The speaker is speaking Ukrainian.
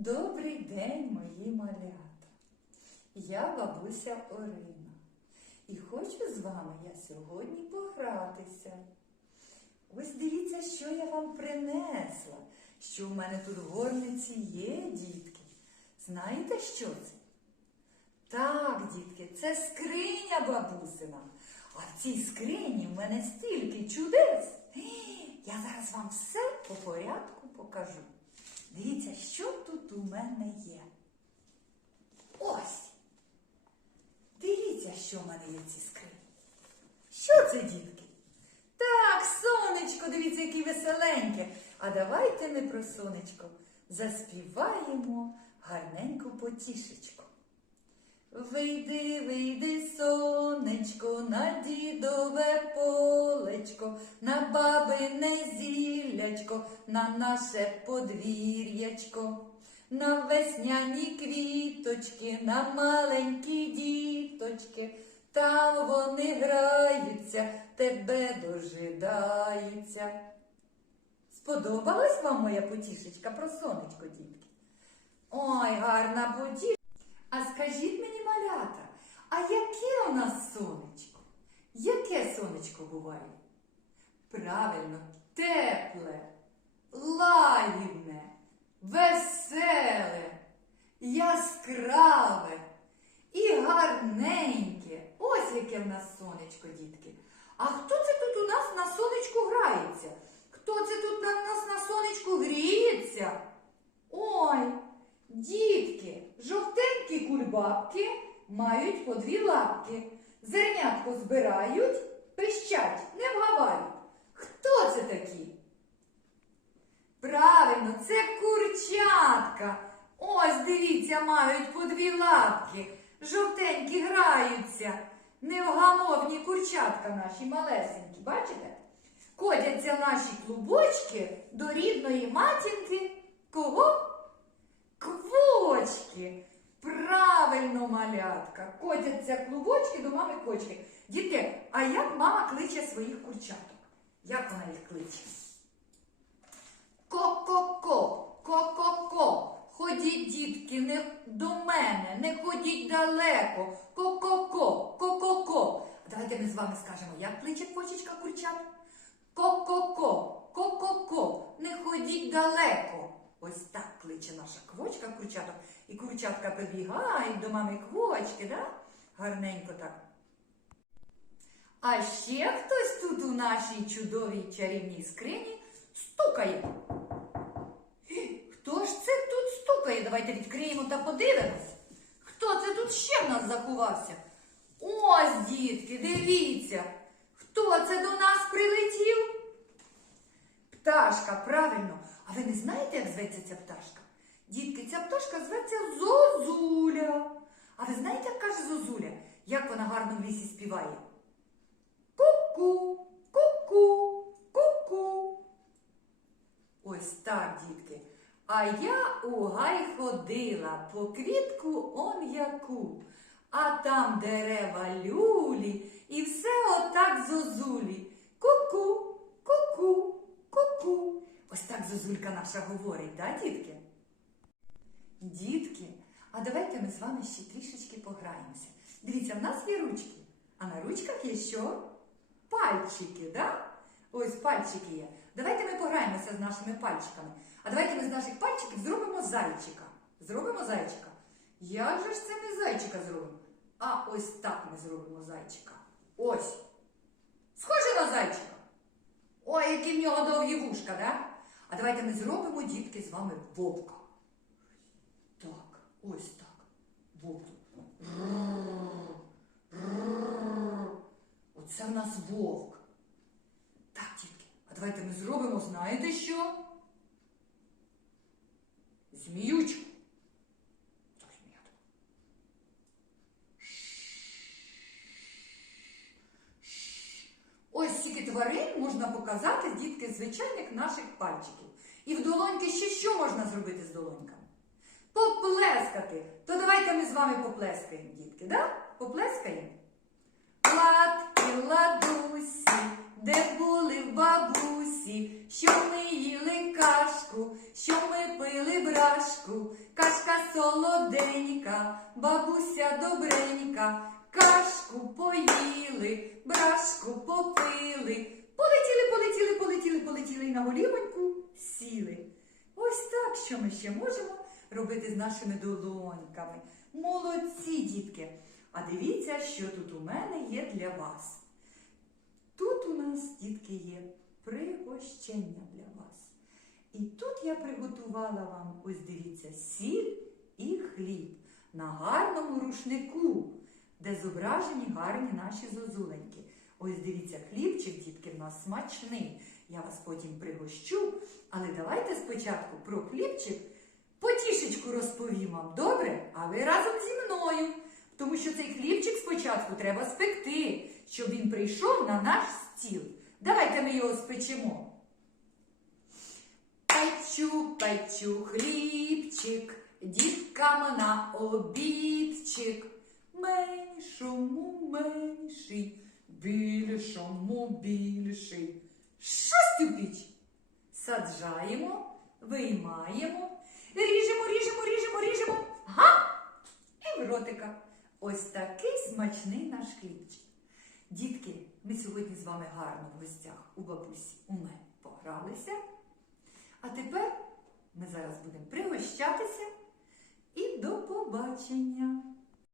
Добрий день, мої малята. Я бабуся Орина. І хочу з вами я сьогодні погратися. Ось дивіться, що я вам принесла, що в мене тут в горниці є, дітки. Знаєте, що це? Так, дітки, це скриня бабусина. А в цій скрині в мене стільки чудес. Я зараз вам все по порядку покажу. Дивіться, що тут у мене є. Ось. Дивіться, що в мене є в цій скрині. Що це, дітки? Так, сонечко, дивіться, яке веселеньке. А давайте ми про сонечко заспіваємо гарненьку потішечку. Вийди, вийди, сонечко, на дідове полечко, на бабине зіллячко, на наше подвір'ячко, на весняні квіточки, на маленькі діточки. Там вони граються, тебе дожидаються. Сподобалась вам моя потішечка про сонечко, дітки? Ой, гарна потішечка. А скажіть мені, малята, а яке у нас сонечко? Яке сонечко буває? Правильно, тепле, лагідне, веселе, яскраве і гарненьке. Ось яке в нас сонечко, дітки. А хто це тут у нас на сонечку грається? Хто це тут на нас на сонечку гріється? Ой, дітки, кульбабки мають по дві лапки. Зернятко збирають, пищать, не вгавають. Хто це такі? Правильно, це курчатка. Ось, дивіться, мають по дві лапки. Жовтенькі граються. Невгамовні курчатка наші малесенькі, бачите? Котяться наші клубочки до рідної матінки. Кого? Квочки. Правильно, малятка. Котяться клубочки до мами кочки. Дітки, а як мама кличе своїх курчаток? Як вона їх кличе? Ко-ко-ко, ко-ко-ко. Ходіть, дітки, не до мене, не ходіть далеко. Ко-ко-ко, ко-ко-ко. Давайте ми з вами скажемо, як кличе кочечка курчат? Ко-ко-ко, ко-ко-ко, не ходіть далеко. Ось так кличе наша квочка курчаток. І курчатка прибігають до мами квочки, да? Гарненько так. А ще хтось тут у нашій чудовій чарівній скрині стукає. Хто ж це тут стукає? Давайте відкриємо та подивимось. Хто це тут ще в нас заховався? Ось, дітки, дивіться. Хто це до нас прилетів? Пташка, правильно. А ви не знаєте, як зветься ця пташка? Дітки, ця пташка зветься Зозуля. А ви знаєте, як каже Зозуля, як вона гарно в лісі співає? Ку-ку, ку-ку, ку-ку. Ось так, дітки. А я у гай ходила по квітку он яку, а там дерева люлі, і все отак зозулі. Ку-ку, ку-ку, ку-ку. Ось так зозулька наша говорить, да, дітки? Дітки, а давайте ми з вами ще трішечки пограємося. Дивіться, в нас є ручки, а на ручках є що? Пальчики, да? Ось пальчики є. Давайте ми пограємося з нашими пальчиками. А давайте ми з наших пальчиків зробимо зайчика. Зробимо зайчика. Як же ж це ми зайчика зробимо? А ось так ми зробимо зайчика. Ось. Схоже на зайчика. Ой, які в нього довгі вушка, да? А давайте ми зробимо, дітки, з вами вовка. Ось так. Вовк. Оце в нас вовк. Так, дітки, а давайте ми зробимо, знаєте що? Зміючку. Ось стільки тварин можна показати, дітки, звичайних наших пальчиків. І в долоньки ще що можна зробити з долоньками? Поплескати. То давайте ми з вами поплескаємо, дітки, да? Поплескаємо? Ладки, ладусі, де були в бабусі, що ми їли кашку, що ми пили брашку, кашка солоденька, бабуся добренька, кашку поїли, брашку попили. Полетіли, полетіли, полетіли, полетіли і на голівоньку сіли. Ось так, що ми ще можемо робити з нашими долоньками. Молодці, дітки! А дивіться, що тут у мене є для вас. Тут у нас, дітки, є пригощення для вас. І тут я приготувала вам, ось дивіться, сіль і хліб на гарному рушнику, де зображені гарні наші зозуленьки. Ось дивіться, хлібчик, дітки, в нас смачний. Я вас потім пригощу. Але давайте спочатку про хлібчик потішечку розповім вам, добре? А ви разом зі мною. Тому що цей хлібчик спочатку треба спекти, щоб він прийшов на наш стіл. Давайте ми його спечемо. Печу, печу хлібчик, діткам на обідчик. Меншому менший, більшому більший. У піч. Саджаємо, виймаємо, ріжемо, ріжемо, ріжемо, ріжемо. Га! І в ротика. Ось такий смачний наш хлібчик. Дітки, ми сьогодні з вами гарно в гостях у бабусі у мене погралися. А тепер ми зараз будемо пригощатися і до побачення!